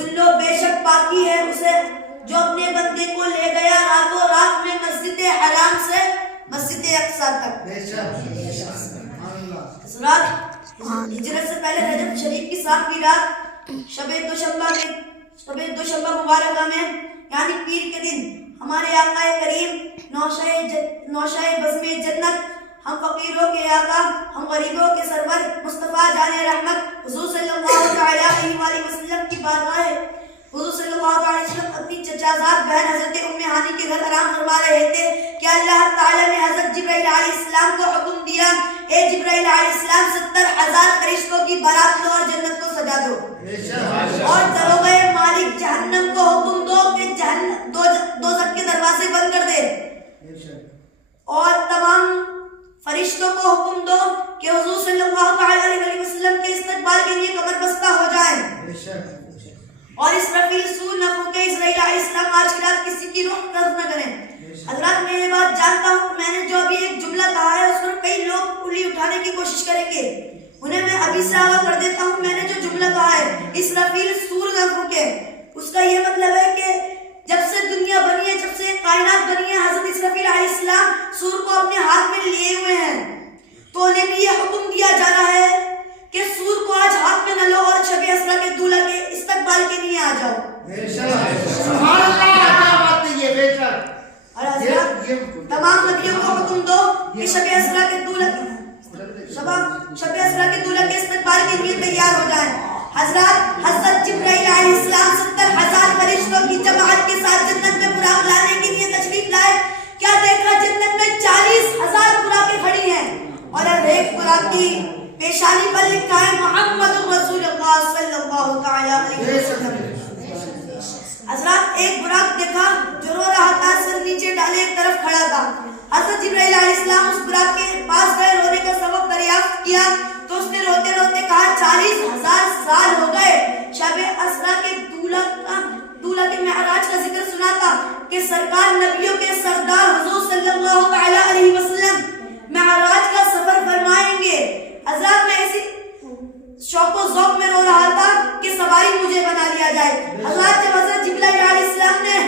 سن لو بے شک پاکی ہے اسے جو اپنے بندے کو لے گیا راتوں رات میں مسجد حرام سے مسجد اقصی تک. ہجرت سے پہلے رجب شریف کی 7ویں رات شب دوشنبہ مبارکہ میں یعنی پیر کے دن ہمارے آقا کریم نوشہ بزم جنت ہم فقیروں کے آقا ہم غریبوں کے سرور مصطفیٰ جان رحمت حضور صلی اللہ علیہ وآلہ وسلم کی بارگاہ حضور صلی اللہ علیہ وسلم اپنی چچازاد بہن حضرت ام ہانی کے گھر آرام فرما رہے تھے کہ اللہ تعالیٰ نے حضرت جبرائیل علیہ السلام کو حکم دیا اے جبرائیل علیہ السلام 70,000 فرشتوں کی بارات لو اور جنت کو سجا دو اور دروغے مالک جہنم کو حکم دو کہ دوزخ کے دروازے بند کر دے اور تمام فرشتوں کو حکم دو کہ حضور صلی اللہ علیہ وسلم کے استقبال کے لیے کمر بستہ ہو جائیں اور اس رفیع سور نفو کے اسرائیل علیہ السلام آج کی رات کسی کی روح قبض نہ کریں. حضرات میں یہ بات جانتا ہوں میں نے جو ابھی ایک جملہ کہا ہے اس پر کئی لوگ انگلی اٹھانے کی کوشش کریں گے. انہیں میں ابھی سے آگاہ کر دیتا ہوں میں نے جو جملہ کہا ہے اس رفیع سور نفو کے اس کا یہ مطلب ہے کہ جب سے دنیا بنی ہے جب سے کائنات بنی ہے حضرت اسرافیل علیہ السلام سور کو اپنے ہاتھ میں لیے ہوئے ہیں تو انہیں بھی یہ حکم دیا جا رہا ہے کہ سور کو آج ہاتھ میں نہ لو اور شب اسرا کے دولہ کے استقبال کے لیے آ جاؤ. سبحان اللہ کیا بات ہے یہ بے شک. اور حضرات تمام نبیوں کو حکم دو کہ شب اسرا کے دولہ کے استقبال کے لیے تیار ہو جائیں. حضرت جبرائیل علیہ السلام 70,000 فرشتوں کی جماعت کے ساتھ جنت میں براق لانے کے لیے تشریف لائے. کیا دیکھا جنت میں 40,000 براقیں کھڑی ہیں اور ہر ایک براق کی پیشانی پر لکھا ہے محمد رسول اللہ صلی اللہ علیہ وسلم. حضرات ایک براق دیکھا جو رو رہا تھا سر نیچے ڈالے ایک طرف کھڑا تھا. حضرت جبرائیل علیہ السلام اس براق کے پاس گئے رونے کا سبب دریافت کیا تو اس نے روتے روتے کہا 40,000 سال ہو گئے شب اسرا کے دولہ کے معراج کا ذکر سنا تھا کہ سرکار نبیوں کے سردار حضور صلی اللہ علیہ وسلم معراج کا سفر فرمائیں گے. حضرات میں ایسی شوق و ذوق میں رو رہا تھا کہ سواری مجھے بنا لیا جائے. حضرات جب حضرت جبرائیل علیہ السلام نے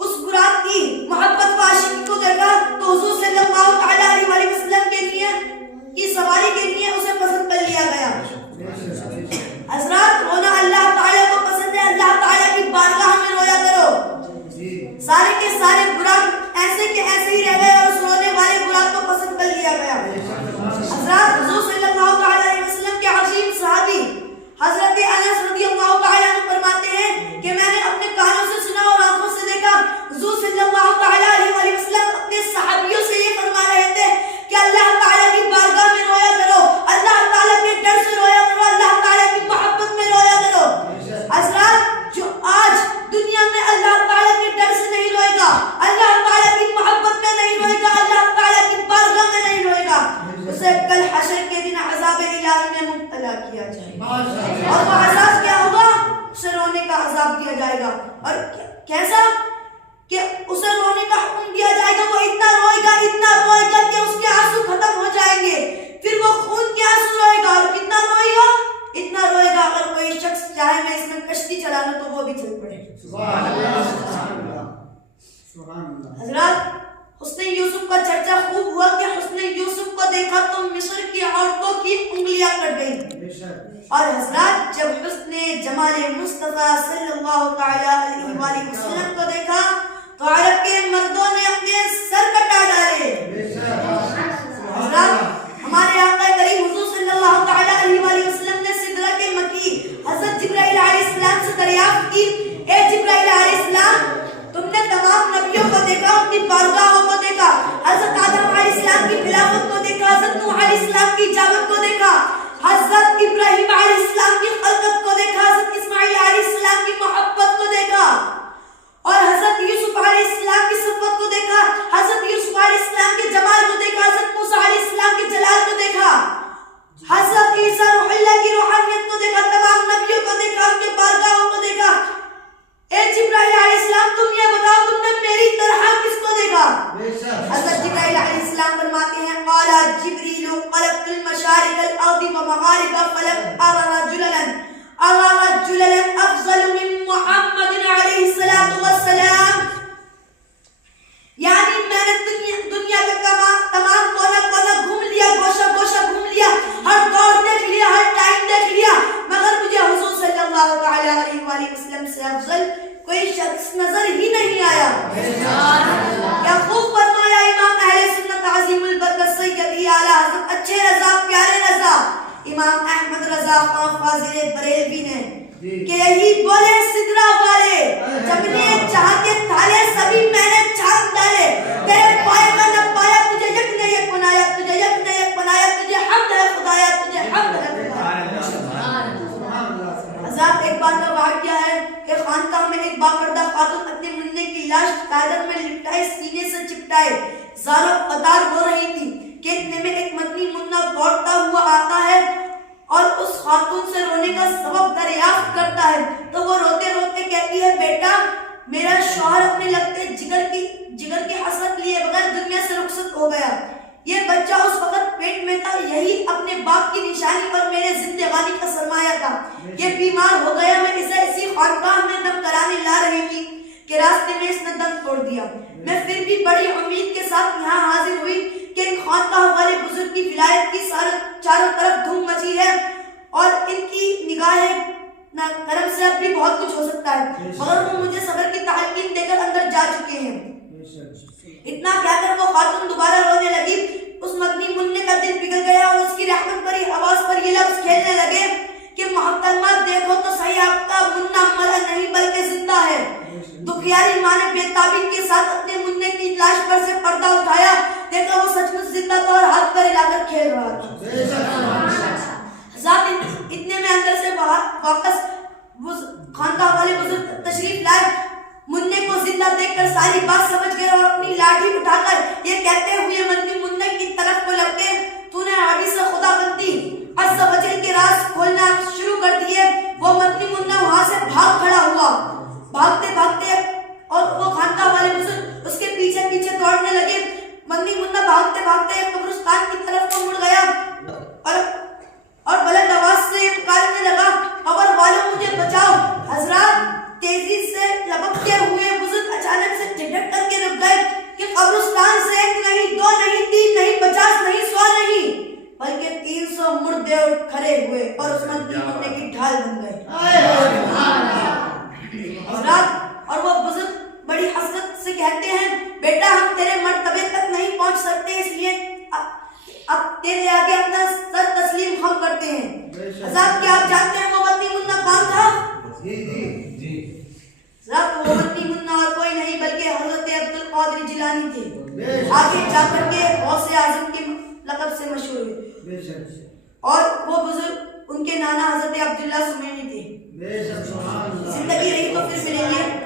اس براق کی محبت و عاشقی کو دیکھا تو حضور صلی اللہ علیہ وسلم کے لیے کی سواری کے لیے اسے پسند کر لیا گیا. حضرات رونا اللہ تعالیٰ کو پسند ہے. اللہ تعالیٰ کی بارگاہ میں رویا کرو. سارے کے سارے براق ایسے کے ایسے ہی رہ گئے اور اس رونے والے براق کو پسند کر لیا گیا. حضرات حضور صلی اللہ علیہ وسلم کے عظیم صحابی حضرت انس رضی اللہ تعالیٰ عنہ فرماتے ہیں کہ میں نے اپنے کانوں سے سنا اور آنکھوں سے دیکھا حضور صلی اللہ علیہ وسلم اپنے صحابیوں سے یہ فرما رہے تھے کہ اللہ تعالیٰ کی بارگاہ میں رویا کرو, اللہ تعالیٰ کے ڈر سے رویا کرو, اللہ تعالیٰ کی محبت میں رویا کرو. حضرات جو آج دنیا میں اللہ تعالیٰ کے ڈر سے نہیں روئے گا, اللہ تعالیٰ کی محبت میں نہیں روئے گا, اللہ تعالیٰ کی بارگاہ میں نہیں روئے گا, اسے کل حشر کے دن عذاب الہی میں مبتلا کیا جائے گا. اور وہ عذاب کیا ہوگا؟ اسے رونے کا عذاب دیا جائے گا. اور کیسا کہ اسے رونے کا حکم دیا جائے گا. وہ اتنا روئے گا کہ اس کے آنسو ختم ہو جائیں گے. پھر وہ خون کے آنسو روئے گا. اور کتنا روئے گا؟ اتنا روئے گا اگر کوئی شخص چاہے میں اس میں کشتی چلا لوں تو وہ بھی چل پڑے. حضرات حسن یوسف کا چرچا خوب ہوا کہ حسن یوسف کو دیکھا تو مصر کی عورتوں کی انگلیاں کٹ گئیں. اور حضرات جب حسن جمال مصطفیٰ صلی اللہ علیہ وسلم کو دیکھا تو عرب کے مردوں نے اپنے سر کٹا ڈالے. حضرات ہمارے آقا کریم حضور صلی اللہ علیہ وسلم نے سدرہ کے مکی حضرت جبرائیل علیہ السلام سے دریافت کی اے جبرائیل علیہ السلام تم نے تمام نبیوں کو دیکھا, اپنی بارگاہوں کو دیکھا, حضرت آدم علیہ السلام کی خلافت کو دیکھا, حضرت نوح علیہ السلام کی اجابت کو دیکھا, حضرت ابراہیم علیہ السلام کی خلقت کو دیکھا, حضرت اسماعیل علیہ السلام کی محبت کو دیکھا, اور حضرت یوسف علیہ السلام کی صفت کو دیکھا, حضرت یوسف علیہ السلام کے جمال کو دیکھا, حضرت موسیٰ علیہ السلام کے جلال کو دیکھا, حضرت عیسیٰ روح اللہ کی روحانیت کو دیکھا, تمام نبیوں کو دیکھا, ان کے بارگاہوں کو دیکھا. اے جبرائیل علیہ السلام تم یہ بتاؤ تم نے میری طرح کس کو دیکھا؟ حضرت جبرائیل علیہ السلام فرماتے ہیں قال جبریل قلبت المشارق الارض ومغاربها فلم ارى رجلا اللہ تعالی علیہ وآلہ وسلم سے افضل کوئی شخص نظر ہی نہیں آیا. کیا خوب فرمایا امام اہل سنت عظیم البرکت سیدی اعلی حضرت اچھے رضا پیارے رضا امام احمد رضا خان فاضل بریلوی نے کہ یہی بولے سدرا والے جب نے جہاں کے تھالے سبھی میں نے چھان ڈالے تیرے پائے کا نہ پایا تجھے یک نے یک بنایا تجھے یک نے یک بنایا تجھے حمد ہے خدایا تجھے حمد ہے حضرات. ایک بات کا واقعہ ہے کہ خانقاہ میں ایک باپردہ خاتون اپنے منہ کی لاش چادر میں لپٹائے سینے سے چپٹائے زاروں قطار ہو رہی تھی کہ اتنے میں ایک مدنی منا دوڑتا ہوا آتا ہے اور اس خاتون سے رونے کا سبب دریافت کرتا ہے تو وہ روتے روتے کہتی ہے بیٹا میرا شوہر اپنے لگتے جگر کی حسرت لیے بغیر دنیا سے رخصت ہو گیا. یہ بچہ اس وقت پیٹ میں تھا یہی اپنے باپ کی نشانی پر میرے زندگانی کا سرمایہ تھا. یہ بیمار ہو گیا میں اسے اسی خانقاہ میں دم کرانے لا رہی تھی کہ راستے میں اس نے دم توڑ دیا. میں پھر بھی بڑی امید کے ساتھ یہاں حاضر ہوئی کہ ان خانقاہ والے بزرگ کی ولایت کی چاروں طرف دھوم مچی ہے اور ان کی نگاہیں کرم سے اب بھی بہت کچھ ہو سکتا ہے مگر وہ مجھے صبر کی تعلیم دے کر اندر جا چکے ہیں. اتنا کہہ کر وہ خاتون دوبارہ رونے لگی. اس مدنی منع کا دل پگھل گیا اور اس کی رحمت بھری آواز پر یہ لفظ کھیلنے لگے کہ محترمہ دیکھو تو صحیح آپ کا منع مرا نہیں بلکہ زندہ ہے. دکھیاری ماں نے بے تابی کے ساتھ اپنے منع کی لاش پر سے پردہ اٹھایا دیکھا وہ سچ مچ زندہ تھا اور ہاتھ پر ہلا کر کھیل رہا تھا. ذات اتنے میں اندر سے واپس خانقاہ والے بزرگ تشریف لائے. منع کو زندہ دیکھ کر ساری بات سمجھ گئے اور اپنی لاٹھی اٹھا کر یہ کہتے ہوئے مدنی منع کی طرف کو لپکے تو نے حدیث خدا بندی عز و جل کے راز کھولنا شروع کر دیے. وہ مدنی منع وہاں سے بھاگ کھڑا ہوا بھاگتے بھاگتے اور وہ خانقاہ والے بزرگ اس کے پیچھے پیچھے دوڑنے لگے. مدنی منع بھاگتے بھاگتے قبرستان کی طرف کو مڑ گیا اور بلند آواز سے پکارنے لگا قبر والوں مجھے بچاؤ. حضرات تیزی سے لپکتے ہوئے بزرگ اچانک سے جھٹک کر کے رک گئے کہ قبرستان سے ایک نہیں دو نہیں تین نہیں 50 نہیں 100 نہیں بلکہ 300 مردے اٹھ کھڑے ہوئے اور اس مدنی منع کی ڈھال بن گئے. حضرات اور وہ بزرگ بڑی حسرت سے کہتے ہیں بیٹا ہم تیرے مرتبے تک نہیں پہنچ سکتے اس لیے اب تیرے آگے اپنا سر تسلیم ہم کرتے ہیں. حضرات کیا آپ جانتے ہیں وہ مدنی منع کون تھا؟ حضرات وہ مدنی منع اور کوئی نہیں بلکہ حضرت عبد القادر جیلانی تھے. آگے جا کر کے غوث اعظم کے لقب سے مشہور ہوئے اور وہ بزرگ ان کے نانا حضرت عبداللہ سمیمی تھے. زندگی رہی تو پھر ملیں گے.